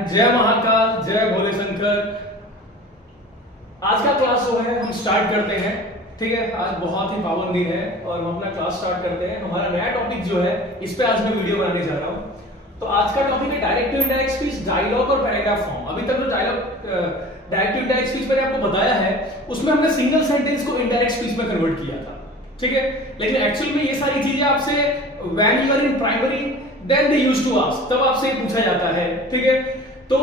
जय महाकाल, जय भोले शंकर। आज का क्लास जो है हम स्टार्ट करते हैं। ठीक है, आज बहुत ही पावन दिन है और हम अपना क्लास स्टार्ट करते हैं। हमारा नया टॉपिक जो है इस पे आज मैं वीडियो बनाने जा रहा हूं। तो आज का टॉपिक है direct to indirect speech, dialogue और पैराग्राफ फॉर्म। अभी तक जो डायरेक्ट टू इनडायरेक्ट स्पीच मैंने आपको बताया है उसमें हमने सिंगल सेंटेंस को इनडायरेक्ट स्पीच में कन्वर्ट किया था। ठीक है, लेकिन एक्चुअल में ये सारी चीजें आपसे when you are in primary then they used to ask, तब आपसे पूछा जाता है। ठीक है, तो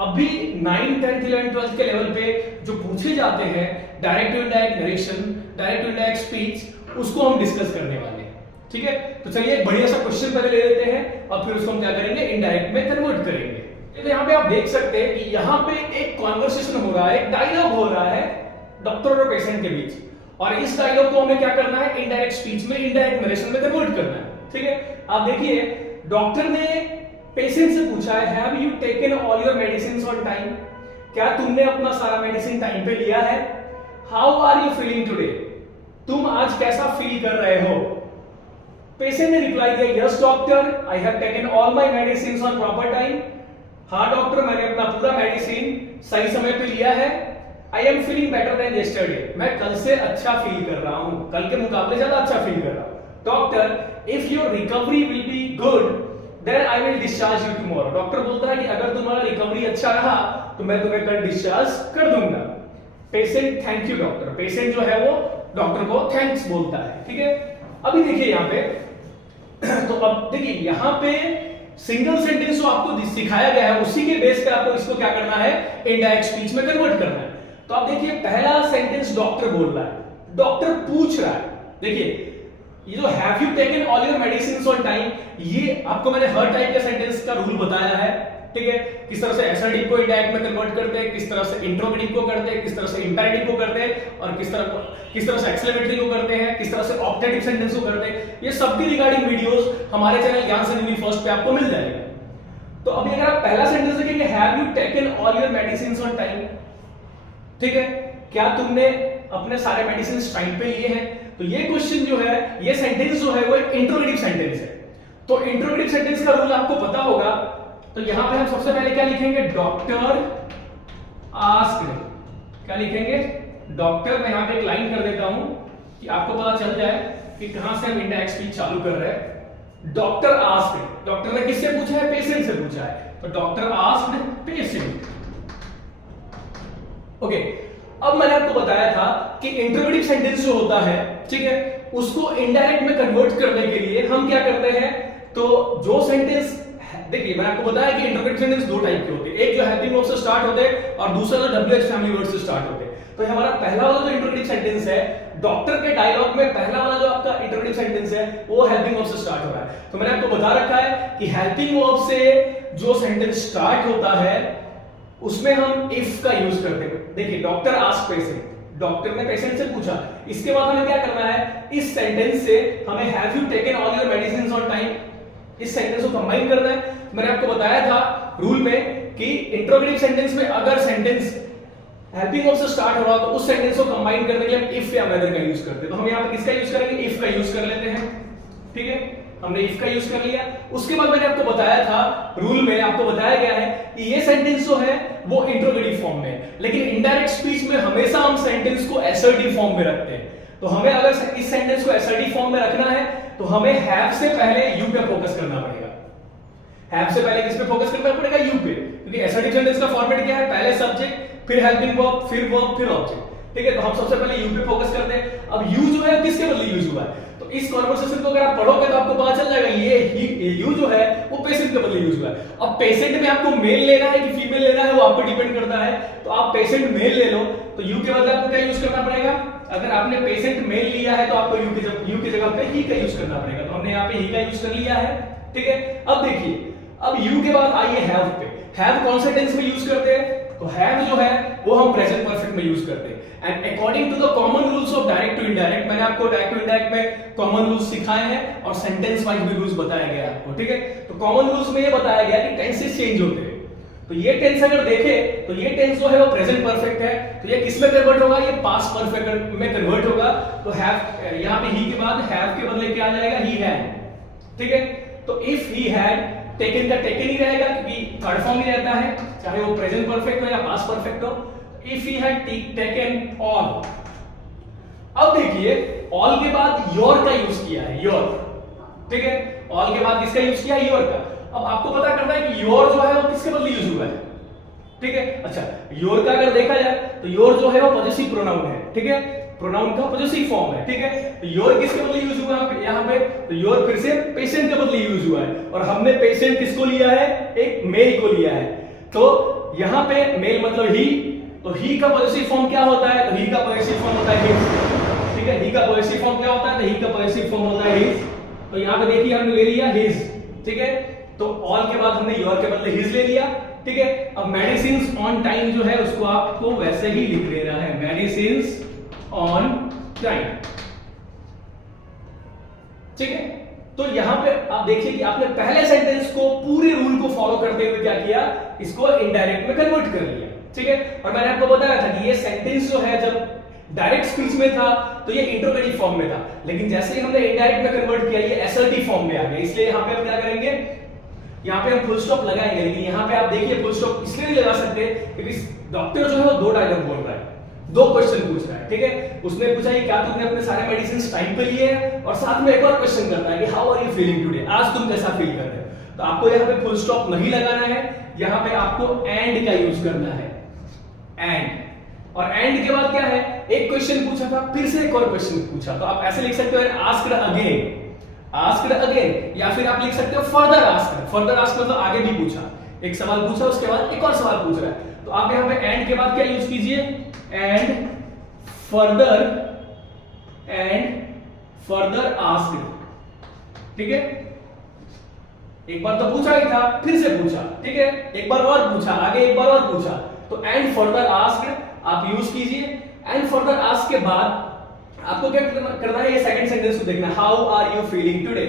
अभी 9th 10th 11th 12th के लेवल पे जो पूछे जाते हैं direct to indirect narration, direct to indirect speech, उसको हम डिस्कस करने वाले हैं। ठीक है, तो चलिए एक बढ़िया सा क्वेश्चन पहले ले लेते हैं और फिर उसको हम क्या करेंगे, इनडायरेक्ट में कन्वर्ट करेंगे। तो यहाँ पे आप देख सकते हैं कि यहाँ पे एक कॉन्वर्सेशन हो रहा है, एक डायलॉग हो रहा है डॉक्टर और पेशेंट के बीच, और इस डायलॉग को हमें क्या करना है, इनडायरेक्ट स्पीच में, इनडायरेक्ट नरेशन में कन्वर्ट करना है। ठीक है, आप देखिए डॉक्टर ने पेशेंट से पूछा है, have you taken all your medicine on time, क्या तुमने अपना सारा मेडिसिन टाइम पे लिया है। How are you feeling today, तुम आज कैसा फील कर रहे हो। पेशेंट ने रिप्लाई दिया, yes doctor I have taken all my medicine on proper time, हाँ डॉक्टर मैंने अपना पूरा मेडिसिन सही समय पे लिया है। I am feeling better than yesterday, मैं कल से अच्छा फील कर रहा हूं, कल के मुकाबले ज्यादा अच्छा फील कर रहा हूं। Doctor if your recovery will be good then I will discharge you tomorrow, doctor बोलता है कि अगर तुम्हारा रिकवरी अच्छा रहा तो मैं तुम्हें कल डिस्चार्ज कर दूंगा। Patient thank you doctor, patient जो है वो डॉक्टर को थैंक्स बोलता है। ठीक है, अभी देखिए यहाँ पे तो अब देखिए यहाँ पे सिंगल सेंटेंस जो आपको सिखाया गया है उसी के बेस पे आपको इसको क्या करना है, इनडायरेक्ट स्पीच में कन्वर्ट करना है। तो आप देखिए पहला सेंटेंस डॉक्टर बोल रहा है, डॉक्टर पूछ रहा है। देखिए ये जो have you taken all your medicine on time, ये आपको मैंने हर टाइप के सेंटेंस का रूल बताया है। ठीक है, किस तरह से एसर्टिव को इनडायरेक्ट में कन्वर्ट करते हैं, किस तरह से इंट्रोगेटिव को करते हैं, किस तरह से इंपेरेटिव को करते हैं, और किस तरह से एक्सक्लेमेटरी को करते हैं, किस तरह से ऑप्टेटिव सेंटेंस को करते हैं। ये सब की रिगार्डिंग वीडियोस हमारे चैनल ज्ञान संजीवनी फर्स्ट पे आपको मिल जाएगा। तो अभी अगर आप पहला सेंटेंस देखेंगे, have you taken all your medicine on time, ठीक है, क्या तुमने अपने सारे मेडिसिन टाइम पे लिए हैं। तो ये क्वेश्चन जो है, ये सेंटेंस जो है वो एक इंट्रोगेटिव सेंटेंस है। तो इंट्रोगेटिव सेंटेंस का रूल आपको पता होगा। तो यहां पे हम सबसे पहले क्या लिखेंगे, डॉक्टर आस्क्ड, क्या लिखेंगे, डॉक्टर। मैं यहां पे एक लाइन कर देता हूं कि आपको पता चल जाए कि कहां से हम इनडायरेक्ट स्पीच चालू कर रहे हैं। डॉक्टर आस्क्ड, डॉक्टर ने किससे पूछा है, पेशेंट से पूछा है। तो डॉक्टर आस्क्ड पेशेंट। ओके, अब मैंने आपको बताया था कि इंट्रोगेटिव सेंटेंस जो होता है, ठीक है, उसको इनडायरेक्ट में कन्वर्ट करने के लिए हम क्या करते हैं, तो जो सेंटेंस, देखिए मैंने आपको बताया कि इंट्रोगेटिव सेंटेंस दो टाइप के होते हैं, एक जो हेल्पिंग वर्ब से स्टार्ट होते हैं और दूसरा जो WH फैमिली वर्ड से स्टार्ट होते हैं। तो हमारा पहला वाला जो इंट्रोगेटिव सेंटेंस है, डॉक्टर के डायलॉग में पहला वाला जो आपका इंट्रोगेटिव सेंटेंस है वो हेल्पिंग वर्ब से स्टार्ट हो रहा है। तो मैंने आपको बता रखा है कि हेल्पिंग वर्ब से जो सेंटेंस स्टार्ट होता है उसमें हम इफ का यूज करते हैं। देखिए डॉक्टर आस्क्ड पेशेंट, डॉक्टर ने पेशेंट से पूछा, इसके बाद हमें क्या करना है, इस सेंटेंस से हमें have you taken all your medicine on time, इस सेंटेंस को कंबाइन करना है। मैंने आपको बताया था रूल में कि इंट्रोगेटिव सेंटेंस में अगर सेंटेंस हेल्पिंग वर्ब से स्टार्ट हो रहा तो उस सेंटेंस को कंबाइन करने के लिए हम इफ या वेदर का यूज करते हैं। तो हम यहां पे किसका यूज करेंगे, इफ का यूज कर लेते हैं। ठीक है, हमने इफ का यूज कर लिया। उसके बाद मैंने आपको बताया था रूल में, आपको बताया गया है कि ये सेंटेंस जो है वो इंट्रोगेटिव फॉर्म में है, लेकिन इनडायरेक्ट स्पीच में हमेशा हम सेंटेंस को असर्टिव फॉर्म में रखते हैं। तो हमें अगर इस सेंटेंस को असर्टिव फॉर्म में रखना है तो हमें हैव से पहले यू पे फोकस करना पड़ेगा। हैव से पहले किस पे फोकस करना पड़ेगा, यू पे, क्योंकि असर्टिव सेंटेंस का फॉर्मेट क्या है, पहले सब्जेक्ट, फिर हेल्पिंग वर्ब, फिर ऑब्जेक्ट। ठीक है, तो हम सबसे पहले यू पे फोकस करते हैं। अब यू जो है किसके बदले यूज हुआ है, तो इस कॉन्वर्सेशन को अगर आप पढ़ोगे तो आपको पता चल जाएगा ये यू जो है वो पेशेंट के बदले यूज हुआ है। अब पेशेंट में आपको मेल लेना है कि फीमेल लेना है वो आप पे डिपेंड करता है। तो आप पेशेंट मेल ले लो तो यू के बदले आपको क्या यूज करना पड़ेगा, अगर आपने पेशेंट मेल लिया है तो आपको यू की जगह पे ही का यूज करना पड़ेगा। तो हमने यहाँ पे ही का यूज कर लिया है। ठीक है, अब देखिए, अब यू के बाद आइए हैव पे। हैव कौन से टेंस में यूज करते हैं, तो हैव जो है वो हम प्रेजेंट परफेक्ट में यूज करते हैं। And according to the common rules of direct to indirect, मैंने आपको डायरेक्ट टू इनडायरेक्ट में कॉमन रूल्स सिखाए हैं और सेंटेंस वाइज भी रूल्स बताया गया आपको। ठीक है, तो कॉमन रूल्स में ये बताया गया कि टेंसेस चेंज होते हैं। तो ये टेंस अगर देखें तो ये टेंस जो है वो प्रेजेंट परफेक्ट है, तो ये किस में कन्वर्ट होगा, ये पास्ट परफेक्ट में कन्वर्ट होगा। तो हैव, यहाँ पे ही के बाद हैव के बदले क्या आ जाएगा, ही हैड। ठीक है, तो इफ ही हैड टेकन का टेकन ही रहेगा क्योंकि थर्ड फॉर्म ही रहता है, चाहे वो प्रेजेंट परफेक्ट हो या पास्ट परफेक्ट हो। If he had taken all, अब देखिए ऑल के बाद योर का यूज किया है, योर, ठीक है, ऑल के बाद किसका यूज किया है, योर का। अब आपको पता करना है कि योर जो है वो किसके बदले यूज हुआ है, ठीक है। अच्छा, योर का अगर देखा जाए तो योर जो है वो पॉजेसिव प्रोनाउन है, ठीक है, प्रोनाउन का पॉजेसिव फॉर्म है, ठीक है। तो योर किसके बदले यूज हुआ है यहाँ पे, तो योर फिर से पेशेंट के बदले यूज हुआ है, और हमने पेशेंट किसको लिया है, एक मेल को लिया है। तो यहाँ पे मेल मतलब ही, तो ही का पॉजेसिव फॉर्म क्या होता है, तो ही का पॉजेसिव फॉर्म होता है हिज, ठीक है। ही का पॉजेसिव फॉर्म क्या होता है, तो ही का पॉजेसिव फॉर्म होता है हिज। तो यहाँ पे देखिए हमने ले लिया हिज, ठीक है। तो ऑल के बाद हमने योर के बदले हिज ले लिया, ठीक है। अब मेडिसिन ऑन टाइम जो है उसको आपको वैसे ही लिख देना है, मेडिसिन ऑन टाइम, ठीक है। तो यहां पे आप देखिए कि आपने पहले सेंटेंस को पूरे रूल को फॉलो करते हुए क्या किया, इसको इनडायरेक्ट में कन्वर्ट कर लिया, ठीक है। और मैंने आपको बताया था कि ये सेंटेंस जो है जब डायरेक्ट स्पीच में था तो ये इंट्रोगेटिव फॉर्म में था, लेकिन जैसे ही हमने इनडायरेक्ट में कन्वर्ट किया ये असर्टिव फॉर्म में आ गया। इसलिए यहां पे हम क्या करेंगे, यहाँ पे हम फुल स्टॉप लगाएंगे, लेकिन यहाँ पे आप देखिए फुल स्टॉप इसलिए नहीं लगा सकते क्योंकि डॉक्टर जो है वो दो डायलॉग बोल रहा है, दो क्वेश्चन पूछ रहा है, ठीक है। उसने पूछा कि क्या तुमने अपने सारे मेडिसिन टाइम पे लिए हैं, और साथ में एक और क्वेश्चन करता है कि how are you feeling today, आज तुम कैसा फील कर रहे हो। तो आपको यहाँ पे फुल स्टॉप नहीं लगाना है, यहाँ पे आपको एंड का यूज करना है, एंड। और एंड के बाद क्या है, एक क्वेश्चन पूछा था फिर से एक और क्वेश्चन पूछा, तो आप ऐसे लिख सकते हो आस्क्ड अगेन, आस्क्ड अगेन, या फिर आप लिख सकते हो फर्दर आस्क्ड। फर्दर आस्क्ड मतलब आगे भी पूछा, एक सवाल पूछा उसके बाद एक और सवाल पूछ रहा है। तो आप यहाँ पे एंड के बाद क्या यूज कीजिए, एंड फर्दर आस्क्ड, ठीक है। एक बार तो पूछा ही था, फिर से पूछा, ठीक है, एक बार और पूछा, आगे एक बार और पूछा, तो एंड फर्दर आस्क्ड आप यूज कीजिए। एंड फर्दर आस्क के बाद आपको क्या करना है, ये सेकंड सेंटेंस को देखना, how are you feeling today,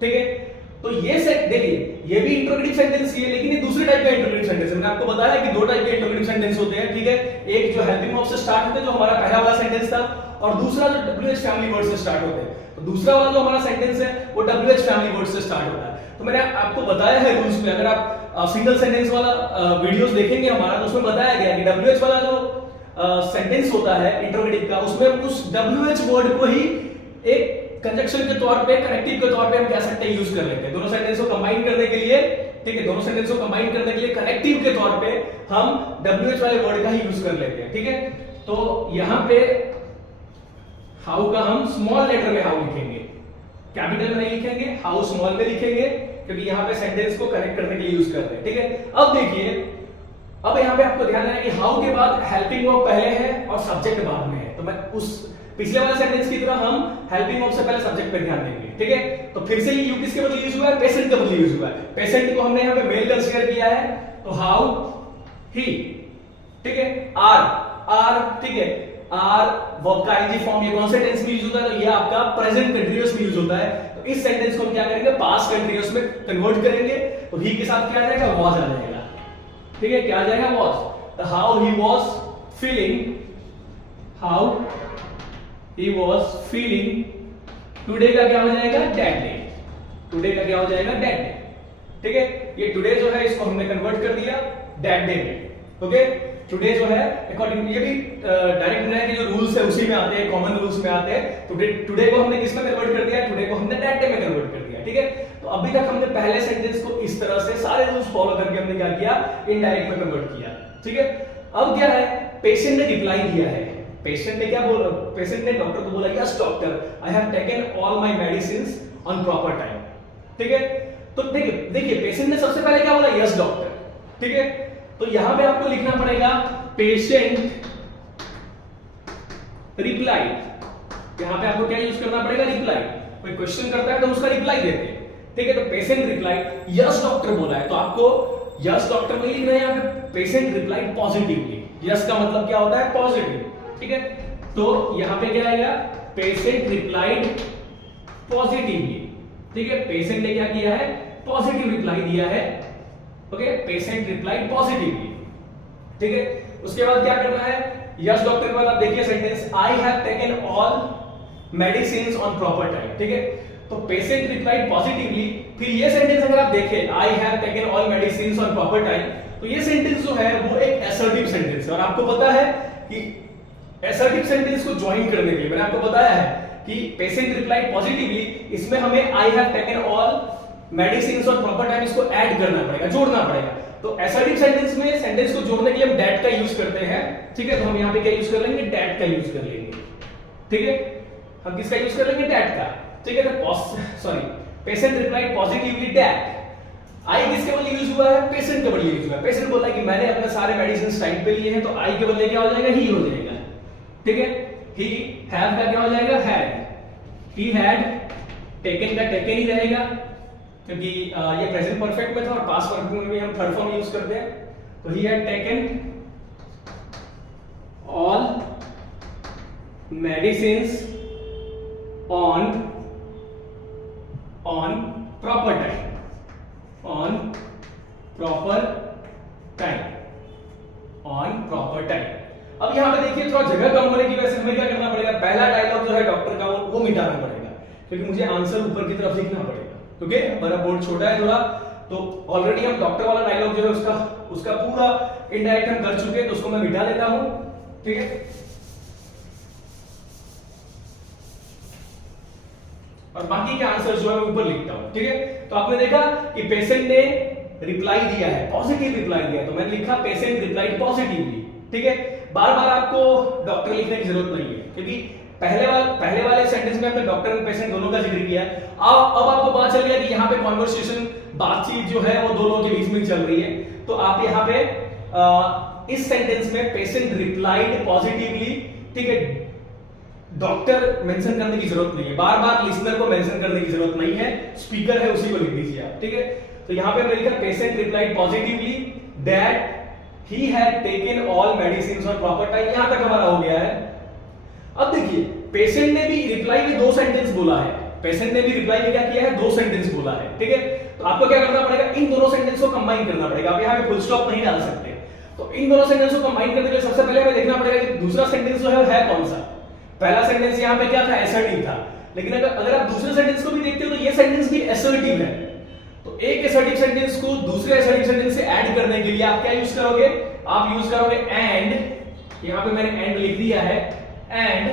ठीक है। तो ये देखिए ये भी इंट्रोगेटिव सेंटेंस ही है, लेकिन ये दूसरे टाइप का इंट्रोगेटिव सेंटेंस है। मैंने आपको बताया कि दो टाइप के इंट्रोगेटिव सेंटेंस होते हैं, ठीक है। एक जो हेल्पिंग वर्ब से स्टार्ट होते हैं, जो हमारा पहला वाला सेंटेंस था, और दूसरा जो WH फैमिली वर्ड से स्टार्ट होते हैं। तो दूसरा वाला जो हमारा सेंटेंस है वो WH फैमिली वर्ड से स्टार्ट होता है। तो मैंने आपको बताया है रूल्स में, अगर आप सिंगल सेंटेंस वाला वीडियोस देखेंगे हमारा, तो उसमें बताया गया कि WH वाला जो सेंटेंस होता है इंट्रोगेटिव का, उसमें उस WH वर्ड को ही एक कंजक्शन के तौर पे, कनेक्टिव के तौर पे हम कह सकते हैं यूज कर लेते हैं। दोनों सेंटेंस को कंबाइन करने के लिए, ठीक है, दोनों सेंटेंस को कंबाइन करने के लिए कनेक्टिव के तौर पे हम WH वाले वर्ड का ही यूज कर लेते हैं, ठीक है। तो यहां पे हाउ का हम स्मॉल लेटर में हाउ लिखेंगे, कैपिटल में नहीं लिखेंगे, हाउ स्मॉल में लिखेंगे, क्योंकि यहां पे सेंटेंस को कनेक्ट करने के लिए यूज करते हैं, ठीक है। अब देखिए, अब यहाँ पे आपको ध्यान देना है कि हाउ के बाद हेल्पिंग वर्ब पहले है और सब्जेक्ट बाद में है। तो मैं उस पिछले वाले सेंटेंस की तरह हम हेल्पिंग वर्ब से पहले सब्जेक्ट पे ध्यान देंगे, ठीक है। तो फिर से ये यू किसके बदले यूज हुआ है, पेशेंट के बदले यूज हुआ है। पेशेंट को हमने यहाँ पे मेल कंसीडर किया है, तो हाउ ही, ठीक है। आर, ठीक है, आर वर्ब का आईएनजी फॉर्म ये कौन से टेंस में यूज होता है, तो ये आपका प्रेजेंट कंटीन्यूअस में यूज होता है। तो इस सेंटेंस को हम क्या करेंगे, पास्ट कंटीन्यूअस में कन्वर्ट करेंगे। तो ही के साथ क्या आ जाएगा, वाज आ जाएगा, ठीक है, क्या आ जाएगा, was. How he was feeling, how he was feeling today का क्या हो जाएगा, दैट डे। टुडे का क्या हो जाएगा, दैट डे, ठीक है। ये टुडे जो है इसको हमने कन्वर्ट कर दिया दैट डे में, ओके। टुडे जो है अकॉर्डिंग, ये भी डायरेक्ट दुनिया के जो रूल्स है उसी में आते हैं, कॉमन रूल्स में आते हैं। टुडे को हमने किस में कन्वर्ट कर दिया, टुडे को हमने दैट डे में कन्वर्ट कर दिया, ठीक है। तो अभी तक हमने पहले सेंटेंस को इस तरह से सारे रूल्स फॉलो करके हमने क्या किया, इनडायरेक्ट में कन्वर्ट किया, ठीक है। अब क्या है, पेशेंट ने रिप्लाई दिया है, पेशेंट ने क्या बोला, पेशेंट ने डॉक्टर को बोला, yes doctor, I have taken all my medicine on proper time, ठीक है। तो देखिए पेशेंट ने सबसे पहले क्या बोला, यस डॉक्टर, ठीक है। तो यहां पे आपको लिखना पड़ेगा पेशेंट रिप्लाई। यहां पे आपको क्या यूज करना पड़ेगा, रिप्लाई। कोई क्वेश्चन करता है तो उसका रिप्लाई देते हैं, ठीक है। तो पेशेंट रिप्लाई, यस डॉक्टर बोला है, तो आपको यस डॉक्टर नहीं लिखना है, यहां पे पेशेंट रिप्लाई पॉजिटिवली। यस का मतलब क्या होता है, पॉजिटिव, ठीक है। तो यहां पे क्या आएगा, पेशेंट रिप्लाइड पॉजिटिवली, ठीक है। पेशेंट ने क्या किया है, पॉजिटिव रिप्लाई दिया है, ओके। पेशेंट रिप्लाइड पॉजिटिवली, ठीक है। उसके बाद क्या करना है, यस डॉक्टर के बाद आप देखिए sentence, I have taken all medicine on proper time, ठीक है। तो पेशेंट रिप्लाइड पॉजिटिवली। फिर ये सेंटेंस अगर आप देखें, I have taken all medicines on proper time, तो ये सेंटेंस जो है वो एक असर्टिव सेंटेंस है। और आपको पता है कि असर्टिव सेंटेंस को ज्वाइन करने के लिए मैंने आपको बताया है कि पेशेंट रिप्लाइड पॉजिटिवली, इसमें हमें I have taken all medicines on proper time इसको ऐड करना पड़ेगा, जोड़ना पड़ेगा। तो असर्टिव सेंटेंस में सेंटेंस को जोड़ने के लिए हम दैट का यूज करते हैं, ठीक है। तो हम यहाँ पे क्या यूज कर लेंगे, दैट का यूज कर लेंगे, ठीक है। हम किसका यूज कर लेंगे, दैट का, ठीक है। तो sorry, patient replied positively that, I किसके बदले यूज हुआ है, पेशेंट के बदले यूज हुआ है। पेशेंट बोला कि मैंने अपने सारे मेडिसिन टाइम पे लिए हैं, तो आई के बदले क्या हो जाएगा, ही हो जाएगा, ठीक है। ही हैव का क्या हो जाएगा, हैड, ही हैड, टेकन का टेकन ही रहेगा क्योंकि ये प्रेजेंट परफेक्ट में था और पास्ट परफेक्ट में भी हम थर्ड फॉर्म यूज करते हैं। तो he had taken all medicines on proper time, on proper time, on proper time. अब यहां पे देखिए थोड़ा जगह कम होने की वजह से हमें क्या करना पड़ेगा, पहला डायलॉग जो है डॉक्टर का वो मिटाना पड़ेगा, क्योंकि मुझे आंसर ऊपर की तरफ लिखना पड़ेगा, क्योंकि हमारा बोर्ड छोटा है थोड़ा। तो ऑलरेडी हम डॉक्टर वाला डायलॉग जो है उसका पूरा इनडायरेक्ट हम कर चुके हैं, तो उसको मैं मिटा देता हूं, ठीक है। और बाकी के आंसर जो है मैं ऊपर लिखता हूं, ठीक है। तो आपने देखा कि पेशेंट ने रिप्लाई दिया है, पॉजिटिव रिप्लाई दिया है, तो मैंने लिखा पेशेंट रिप्लाइड पॉजिटिवली, ठीक है। बार बार आपको डॉक्टर लिखने की जरूरत नहीं है, क्योंकि पहले वाले सेंटेंस में हमने डॉक्टर और पेशेंट दोनों का जिक्र किया है। अब आपको पता चल गया कि यहाँ पे कॉन्वर्सेशन, बातचीत जो है वो दो लोगों के बीच में चल रही है। तो आप यहाँ पे इस सेंटेंस में पेशेंट रिप्लाइड पॉजिटिवली, ठीक है, डॉक्टर मेंशन करने की जरूरत नहीं है, बार बार लिसनर को मेंशन करने की जरूरत नहीं है, स्पीकर है उसी को लिख दीजिए आप, ठीक है। तो यहाँ पे हमने लिखा patient replied positively that he had taken all medicines on proper time. यहां तक हमारा हो गया है। अब देखिए, पेशेंट ने भी रिप्लाई में दो सेंटेंस बोला है, पेशेंट ने भी रिप्लाई में क्या किया है, दो सेंटेंस बोला है, ठीक है। तो आपको क्या करना पड़ेगा, इन दोनों सेंटेंस को कंबाइन करना पड़ेगा। आप यहाँ पे फुल स्टॉप नहीं डाल सकते। तो इन दोनों सेंटेंस को कंबाइन करने के लिए सबसे पहले हमें देखना पड़ेगा कि दूसरा सेंटेंस जो है कौन सा। पहला सेंटेंस यहाँ पे क्या था, असर्टिव था, लेकिन अगर आप दूसरे सेंटेंस को भी देखते हो तो ये सेंटेंस भी असर्टिव है। तो एक असर्टिव सेंटेंस को दूसरे असर्टिव सेंटेंस से ऐड करने के लिए आप क्या यूज करोगे, आप यूज करोगे एंड। यहां पे मैंने एंड लिख दिया है, एंड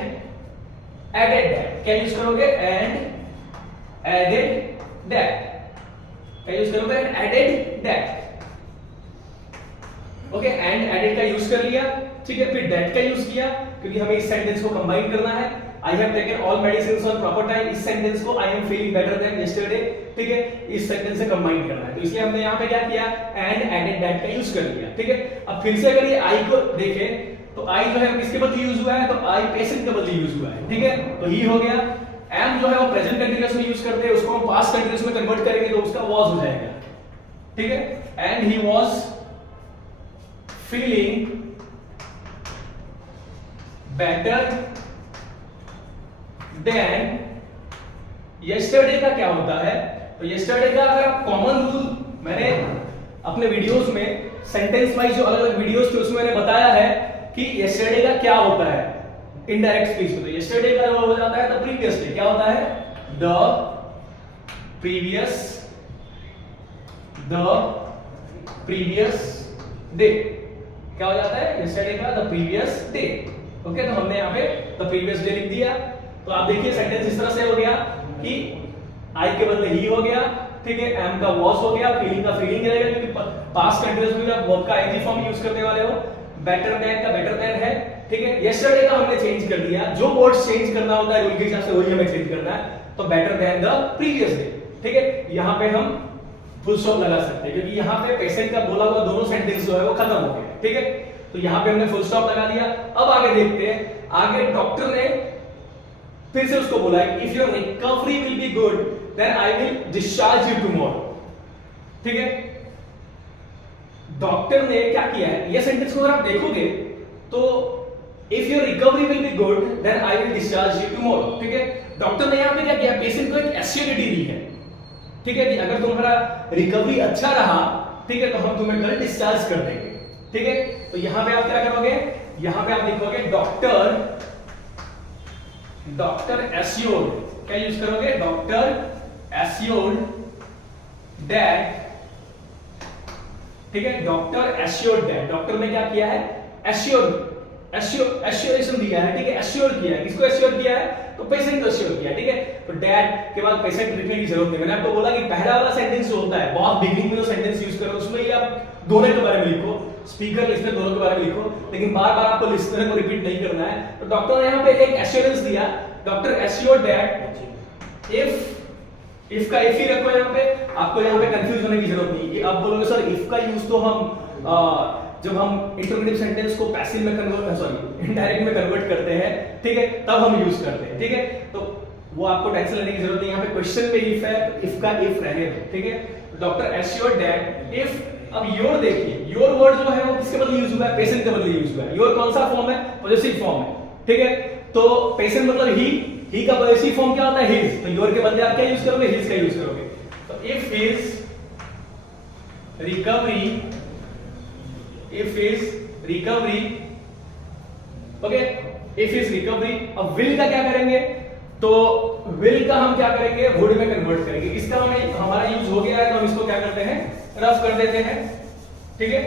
एडेड दैट। क्या यूज करोगे, एंड एडेड दैट। क्या यूज करोगे, added that. Okay, and added का यूज कर लिया, ठीक है। फिर दैट का यूज किया क्योंकि हमें इस सेंटेंस को कंबाइन करना है। I have taken all medicines on proper time, इस सेंटेंस को I am feeling better than yesterday, ठीक है, इस सेंटेंस से कंबाइन करना है। तो इसलिए हमने यहाँ पे क्या किया, एंड एडेड दैट का यूज कर लिया, ठीक है। अब फिर से अगर ये आई को देखें तो आई जो है किसके बदले यूज हुआ है, तो आई पेशेंट के बदले यूज हुआ है, ठीक है। तो ही हो गया। एम जो है वो प्रेजेंट कंटीन्यूअस में यूज करते हैं, उसको हम पास्ट कंटीन्यूअस में कन्वर्ट करेंगे तो उसका वाज हो जाएगा, ठीक है। And he was feeling better than yesterday का क्या होता है, तो यस्टरडे का अगर आप कॉमन रूल, मैंने अपने वीडियोस में सेंटेंस वाइज जो अलग अलग वीडियोस थे उसमें मैंने बताया है कि यस्टरडे का क्या होता है इनडायरेक्ट स्पीच में। तो यस्टरडे का जो हो जाता है द प्रीवियस डे, क्या होता है, द प्रीवियस डे, क्या हो जाता है, यस्टरडे का द प्रीवियस डे। ओके, तो हमने यहाँ पे द प्रीवियस डे लिख दिया। तो आप देखिए सेंटेंस इस तरह से हो गया कि आई के बदले ही हो गया, ठीक है, एम का वॉज हो गया, फीलिंग का फीलिंग रहेगा क्योंकि पास्ट कंटीन्यूअस में आप वर्ब का आईएनजी फॉर्म यूज करने वाले हो। बेटर देन का बेटर देन है, ठीक है। यस्टरडे का हमने चेंज कर दिया, जो वर्ड्स चेंज करना होता है रूल के हिसाब से वही हमें चेंज करना है। तो better than the previous day, ठीक है। यहाँ पे हम फुल स्टॉप लगा सकते हैं क्योंकि यहाँ पे पेशेंट का बोला हुआ दोनों सेंटेंस जो है वो खत्म हो गए, ठीक है। तो यहाँ पे हमने फुल स्टॉप लगा दिया। अब आगे देखते हैं, आगे डॉक्टर ने फिर से उसको बोला if your recovery will be good then I will discharge you tomorrow, ठीक है। डॉक्टर ने क्या किया है, ये सेंटेंस को अगर आप देखोगे तो if your recovery will be good then I will discharge you tomorrow, ठीक है। डॉक्टर ने यहाँ पे क्या किया, पेशेंट को एक एश्योरिटी दी है, ठीक है, कि अगर तुम्हारा रिकवरी अच्छा रहा, ठीक है, तो हम तुम्हें कल डिस्चार्ज कर देंगे, ठीक है। तो यहां पे आप क्या करोगे, यहां पे आप लिखोगे डॉक्टर डॉक्टर एश्योर्ड, क्या यूज करोगे? डॉक्टर एश्योर्ड दैट, ठीक है, डॉक्टर एश्योर्ड दैट, डॉक्टर ने क्या किया है? एश्योरेशन दिया है, ठीक है, एश्योर किया है। किसको एश्योर किया है? तो पेशेंट को एश्योर किया, ठीक है। तो डैट के बाद पेशेंट लिखने की जरूरत नहीं। मैंने आपको बोला कि पहला वाला सेंटेंस जो होता है, बहुत बिगिनिंग में जो सेंटेंस यूज करो उसमें ही आप दोनों के बारे में लिखो, स्पीकर लिसनर दोनों के बारे में लिखो, लेकिन बार बार आपको लिसनर को रिपीट नहीं करना है। तो डॉक्टर ने यहाँ पे एक एश्योरेंस दिया, डॉक्टर एश्योर्ड दैट इफ का इफ ही रखो यहाँ पे, आपको यहाँ पे कंफ्यूज होने की जरूरत नहीं। आप बोलोगे सर इफ का यूज तो हम जब हम इंटरोगेटिव सेंटेंस को पैसिव में कन्वर्ट, सॉरी इनडायरेक्ट में कन्वर्ट करते हैं, ठीक है, तब हम यूज करते हैं, ठीक है। तो वो आपको टेंशन लेने की जरूरत नहीं, यहाँ पे क्वेश्चन में इफ है, इफ का इफ रहने दो, ठीक है। डॉक्टर एश्योर्ड दैट इफ, अब योर देखिए, योर वर्ड जो है वो किसके बदले यूज हुआ है? पेशेंट के बदले यूज हुआ है। योर कौन सा फॉर्म है? पॉजेसिव फॉर्म है, ठीक है। तो पेशेंट मतलब ही का पॉजेसिव फॉर्म क्या होता है? हिज। तो योर के बदले आप क्या यूज करोगे? हिज का यूज करोगे। तो if his recovery, if is recovery, okay, if is recovery, अब will का क्या करेंगे? तो will का हम क्या करेंगे? would में कन्वर्ट करेंगे। इसका हमें हमारा यूज हो गया है तो हम इसको क्या करते हैं? रफ कर देते हैं, ठीक है।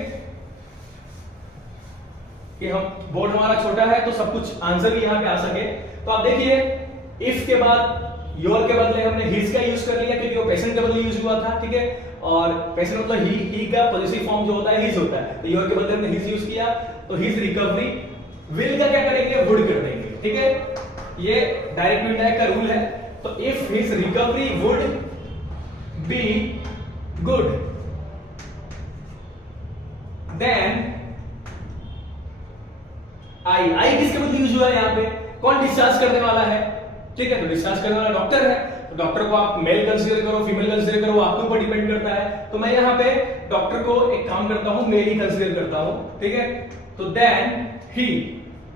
कि हम बोर्ड हमारा छोटा है तो सब कुछ आंसर भी यहां पे आ सके। तो आप देखिए if के बाद योर के बदले हमने हिज का यूज कर लिया क्योंकि वो पेशेंट के बदले यूज हुआ था, ठीक है। और पेशेंट मतलब ही का पॉजिटिव फॉर्म जो होता है हिज होता है, तो योर के बदले हमने हिज यूज किया, तो हिज रिकवरी। विल का क्या करेंगे? वुड कर देंगे, ठीक है। ये डायरेक्ट मीन का रूल है। तो if his recovery would be good then I किसके बदले यूज हुआ है? यहाँ पे कौन डिस्चार्ज करने वाला है? ठीक है, तो डिस्चार्ज करने वाला डॉक्टर है। तो डॉक्टर को आप मेल कंसीडर करो, फीमेल कंसीडर करो, आपके ऊपर डिपेंड करता है। तो मैं यहाँ पे डॉक्टर को एक काम करता हूँ, मेल ही कंसीडर करता हूँ, ठीक है। तो देन ही,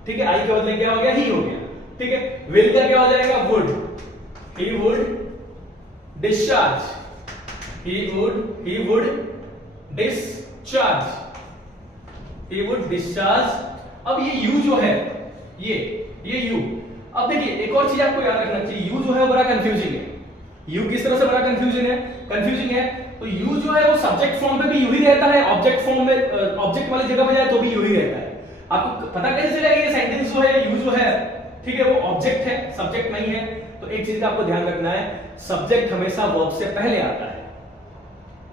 ठीक है, आई के बदले क्या हो गया? ही हो गया, ठीक है। विल का क्या हो जाएगा? Would, he would discharge, he would discharge, he would discharge. अब ये यू जो है, ये यू, अब देखिए एक और चीज आपको याद रखना चाहिए, यू जो है बड़ा कंफ्यूजिंग है। यू किस तरह से बड़ा कंफ्यूजिंग है? तो यू जो है वो सब्जेक्ट फॉर्म में भी यू ही रहता है, ऑब्जेक्ट फॉर्म में ऑब्जेक्ट वाली जगह पे जाए तो भी यू ही रहता है। आपको पता कैसे चलेगा ये सेंटेंस जो है यू जो है, ठीक है, वो ऑब्जेक्ट है, सब्जेक्ट नहीं है। तो एक चीज का आपको ध्यान रखना है, सब्जेक्ट हमेशा वर्ब से पहले आता है,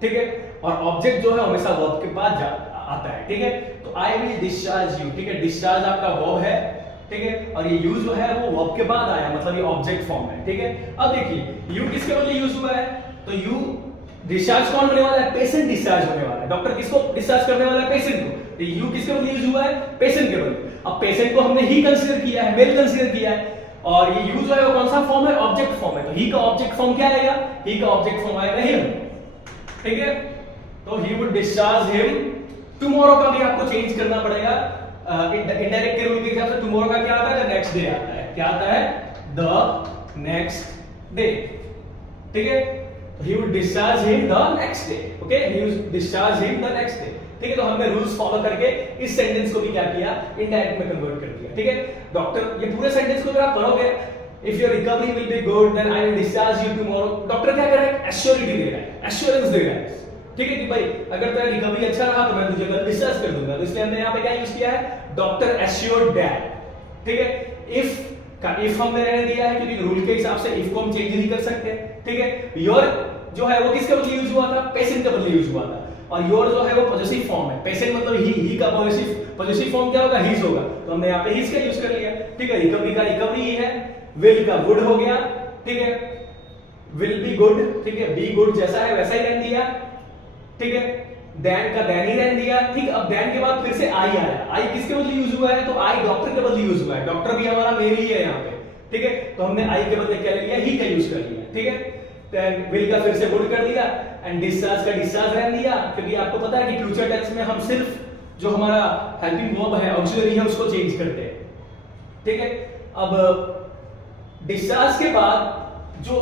ठीक है, और ऑब्जेक्ट जो है हमेशा वर्ब के बाद आता है, ठीक है। तो आई विल डिस्चार्ज यू, ठीक है, डिस्चार्ज आपका वर्ब है, ठीक है, और ये यूज जो है वो वर्ब के बाद आया, मतलब ये ऑब्जेक्ट फॉर्म है, ठीक है। अब देखिए यू किसके बदले यूज हुआ है? तो यू डिस्चार्ज कौन होने वाला है? पेशेंट डिस्चार्ज होने वाला है। डॉक्टर किसको डिस्चार्ज करने वाला है? पेशेंट को। तो यू किसके बदले यूज हुआ है? पेशेंट के बदले। अब पेशेंट को हमने ही कंसीडर किया है, मेल कंसीडर किया है, और ये यू जो है वो कौन सा फॉर्म है? ऑब्जेक्ट फॉर्म है। तो ही का ऑब्जेक्ट फॉर्म क्या आएगा? ही का ऑब्जेक्ट फॉर्म आएगा हिम, ठीक है। तो he would discharge him. Tomorrow का भी आपको चेंज करना पड़ेगा, इनडायरेक्ट के रूल के हिसाब से। टुमारो का क्या आता है? द नेक्स्ट डे आता है। क्या आता है? द नेक्स्ट डे, ठीक है। He would discharge him the next day, okay? He would discharge him the next day, ठीक है। तो हमने रूल्स फॉलो करके इस सेंटेंस को भी क्या किया? इनडायरेक्ट में कन्वर्ट कर दिया, ठीक है। डॉक्टर, ये पूरे सेंटेंस को अगर आप पढ़ोगे, if your recovery will be good then I will discharge you tomorrow. Doctor क्या कर रहा है? एश्योरिटी दे रहा है, एश्योरेंस दे रहा है, ठीक है, कि भाई अगर तेरा रिकवरी अच्छा रहा तो मैं तुझे कल डिस्चार्ज कर दूंगा। तो इसलिए हमने यहाँ पे क्या यूज किया है? डॉक्टर एश्योर्ड दैट, ठीक है। इफ का इफ हमने रहने दिया है क्योंकि रूल के हिसाब से इफ को हम चेंज नहीं कर सकते, ठीक है। योर जो है वो किसके बदले यूज हुआ था? पेशेंट के बदले यूज हुआ था। और योर जो है वो पॉजिटिव फॉर्म है, पेशेंट मतलब ही का पॉजिटिव फॉर्म क्या होगा? हिज होगा। तो हमने यहाँ पे हिज का यूज कर लिया, ठीक है। रिकवरी का रिकवरी ही है, विल का वुड हो गया, ठीक है, विल बी गुड, ठीक है, बी गुड जैसा है वैसा ही रहने दिया, ठीक है। देन का देन ही रहने दिया, ठीक। अब देन के बाद फिर से आई आया। आई किसके बदले यूज हुआ है? तो आई डॉक्टर के बदले यूज हुआ है। डॉक्टर भी हमारा मेल ही है यहाँ पे, ठीक है। तो हमने आई के बदले क्या लिया? ही का यूज कर लिया, ठीक है। देन विल का फिर से वुड कर दिया, एंड डिस्चार्ज का डिस्चार्ज रहने दिया, क्योंकि आपको पता है कि फ्यूचर टेंस में हम सिर्फ जो हमारा हेल्पिंग वर्ब है, ऑक्सिलरी है, उसको चेंज करते हैं, ठीक है। अब डिस्चार्ज के बाद जो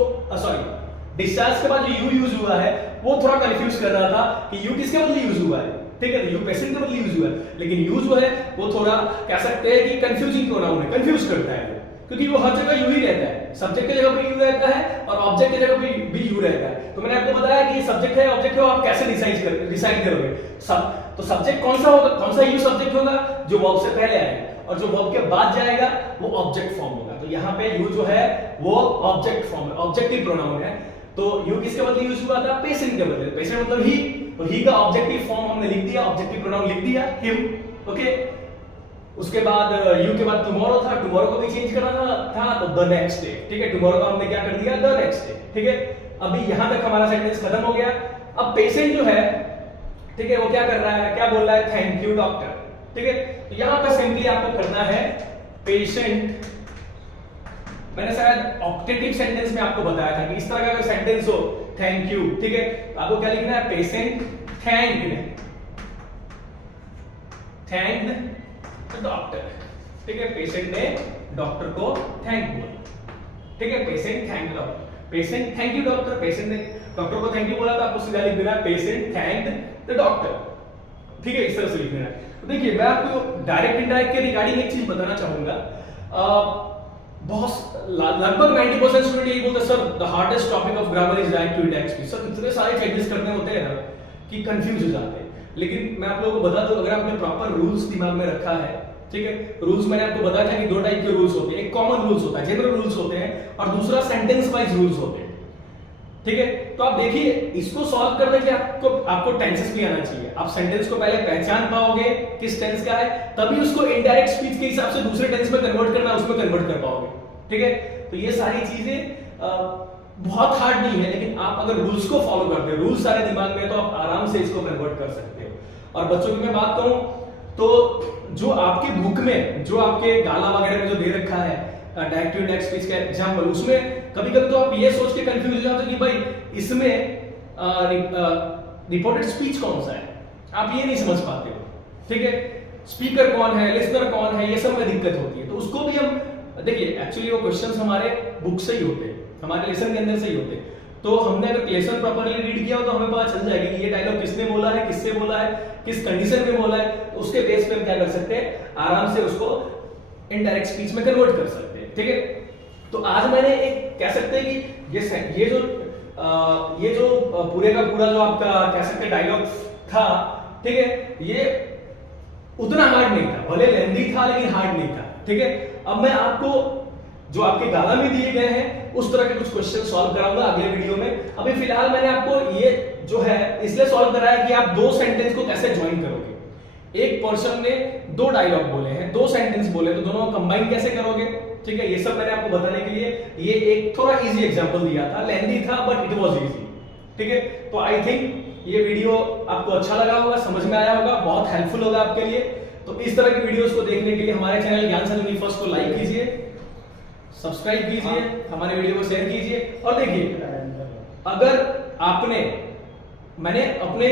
डिस्चार्ज के बाद जो यू यूज हुआ है वो थोड़ा कंफ्यूज कर रहा था कि यू किसके बदले यूज हुआ है, ठीक है। तो यू पेशेंट के बदले यूज हुआ है, लेकिन यू जो है वो थोड़ा कह सकते हैं कि कंफ्यूजिंग प्रोनाउन है, कंफ्यूज करता है। क्योंकि वो हर जगह यू ही रहता है, सब्जेक्ट की जगह पे यू रहता है और ऑब्जेक्ट की जगह पे भी यू रहता है। तो मैंने आपको बताया कि ये सब्जेक्ट है ऑब्जेक्ट है, आप कैसे डिसाइड करोगे। तो सब्जेक्ट कौन सा होगा, कौन सा यू सब्जेक्ट होगा, जो वर्ब से पहले आएगा, और जो वर्ब के बाद जाएगा वो ऑब्जेक्ट फॉर्म होगा। तो यहाँ पे यू जो है वो ऑब्जेक्ट फॉर्म है, ऑब्जेक्टिव प्रोनाउन है। तो यू किसके बदले यूज हुआ था, पेशेंट के बदले। पेशेंट मतलब ही, तो ही का ऑब्जेक्टिव फॉर्म हमने लिख दिया, ऑब्जेक्टिव प्रोनाउन लिख दिया हिम। ओके, उसके बाद यू के बाद टुमारो था, टुमारो को भी चेंज करना था तो द नेक्स्ट डे। ठीक है, टुमारो को हमने क्या कर दिया, द नेक्स्ट डे। ठीक है, अभी यहां तक हमारा सेंटेंस खत्म हो गया। अब पेशेंट जो है, ठीक है, वो क्या कर रहा है, क्या बोल रहा है, थैंक यू डॉक्टर। ठीक है, तो यहां पे सिंपली आपको करना है पेशेंट, मैंने शायद ऑक्टेटिव सेंटेंस में आपको बताया था कि इस तरह का अगर सेंटेंस हो थैंक यू, ठीक है, आपको क्या लिखना है, पेशेंट थैंक्ड डॉक्टर। ठीक है, पेशेंट ने डॉक्टर को थैंक बोला। ठीक है, patient thanked doctor, patient thank you doctor, patient ने डॉक्टर को थैंक यू बोला, तो आपको सीधा लिख देना है पेशेंट थैंक्ड द डॉक्टर। ठीक है, इस तरह से लिखना है। तो देखिए, मैं आपको डायरेक्ट इनडायरेक्ट के रिगार्डिंग एक चीज बताना चाहूंगा। बहुत लगभग 90% स्टूडेंट यही बोलते हैं, sir the hardest topic of grammar is direct to indirect speech. Sir इतने सारे चेंजेस करने होते हैं ना कि कंफ्यूज हो जाते हैं। लेकिन मैं आप लोगों को बता दूं, अगर आपने प्रॉपर रूल्स दिमाग में रखा है, ठीक है, रूल्स मैंने आपको बताया था कि दो टाइप के रूल्स होते हैं, एक कॉमन रूल्स होता है, जनरल रूल्स होते हैं, और दूसरा सेंटेंस वाइज रूल्स होते हैं। ठीक है, तो आप देखिए, इसको सॉल्व करने के आपको टेंसेस भी आना चाहिए। आप सेंटेंस को पहले पहचान पाओगे किस टेंस का है, तभी उसको इनडायरेक्ट स्पीच के हिसाब से दूसरे टेंस में कन्वर्ट करना, उसमें कन्वर्ट कर पाओगे। ठीक है, तो ये सारी चीजें बहुत हार्ड नहीं है, लेकिन आप अगर रूल्स को फॉलो करते हो, रूल्स सारे दिमाग में, तो आप आराम से इसको कन्वर्ट कर सकते हो। और बच्चों की मैं बात करूं तो जो आपकी बुक में, जो आपके गाला वगैरह में जो दे रखा है डायरेक्ट टू इंडायरेक्ट स्पीच का एग्जांपल, उसमें कभी कभी तो आप ये सोच के कंफ्यूज हो जाते हो कि भाई इसमें रिपोर्टेड स्पीच कौन सा है, आप ये नहीं समझ पाते हो। ठीक है, स्पीकर कौन है, लिसनर कौन है, ये सब में दिक्कत होती है। तो उसको भी हम देखिए, एक्चुअली वो क्वेश्चंस हमारे बुक से ही होते हैं, हमारे लेसन के अंदर से ही होते हैं। तो हमने अगर लेसन प्रॉपर्ली रीड किया हो तो हमें पता चल जाएगा कि ये डायलॉग किसने बोला है, किससे बोला है, किस कंडीशन में बोला है। तो उसके बेस पे हम क्या कर सकते हैं, आराम से उसको इनडायरेक्ट स्पीच में कन्वर्ट कर सकते हैं। ठीक है, तो आज मैंने एक कह सकते हैं कि ये जो पूरे का पूरा जो आपका कह सकते हैं डायलॉग था, ठीक है, ये उतना हार्ड नहीं था, भले लेंथी था लेकिन हार्ड नहीं था। ठीक है, अब मैं आपको जो आपके गाला में दिए गए हैं उस तरह के कुछ क्वेश्चन सॉल्व कराऊंगा अगले वीडियो में। अभी फिलहाल मैंने आपको ये जो है इसलिए सॉल्व कराया कि आप दो सेंटेंस को कैसे ज्वाइन करोगे। एक पर्सन ने दो डायलॉग बोले हैं, दो सेंटेंस बोले, तो दोनों को कंबाइन कैसे करोगे। ठीक है, ये सब मैंने आपको बताने के लिए ये एक थोड़ा इजी एग्जांपल दिया था, लेंथी था बट इट वाज इजी। ठीक है, तो आई थिंक ये वीडियो आपको अच्छा लगा होगा, समझ में आया होगा, बहुत हेल्पफुल होगा आपके लिए। तो इस तरह की वीडियोस को देखने के लिए हमारे चैनल ज्ञान संजीवनी फर्स्ट को लाइक कीजिए, सब्सक्राइब कीजिए, हमारे वीडियो को शेयर कीजिए। और देखिए, अगर मैंने अपने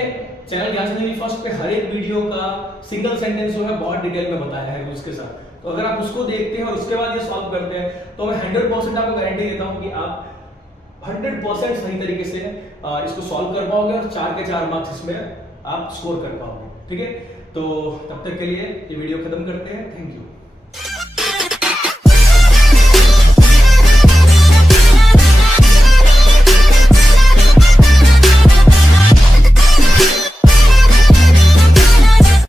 चैनल ज्ञान संजीवनी फर्स्ट पे हर एक वीडियो का सिंगल सेंटेंस जो है बहुत डिटेल में बताया है उसके साथ, तो अगर आप उसको देखते हैं और उसके बाद ये सॉल्व करते हैं तो मैं 100% आपको गारंटी देता हूं कि आप 100% सही तरीके से इसको सॉल्व कर पाओगे और 4 के 4 मार्क्स इसमें आप स्कोर कर पाओगे। ठीक है, तो तब तक के लिए ये वीडियो खत्म करते हैं। Thank you.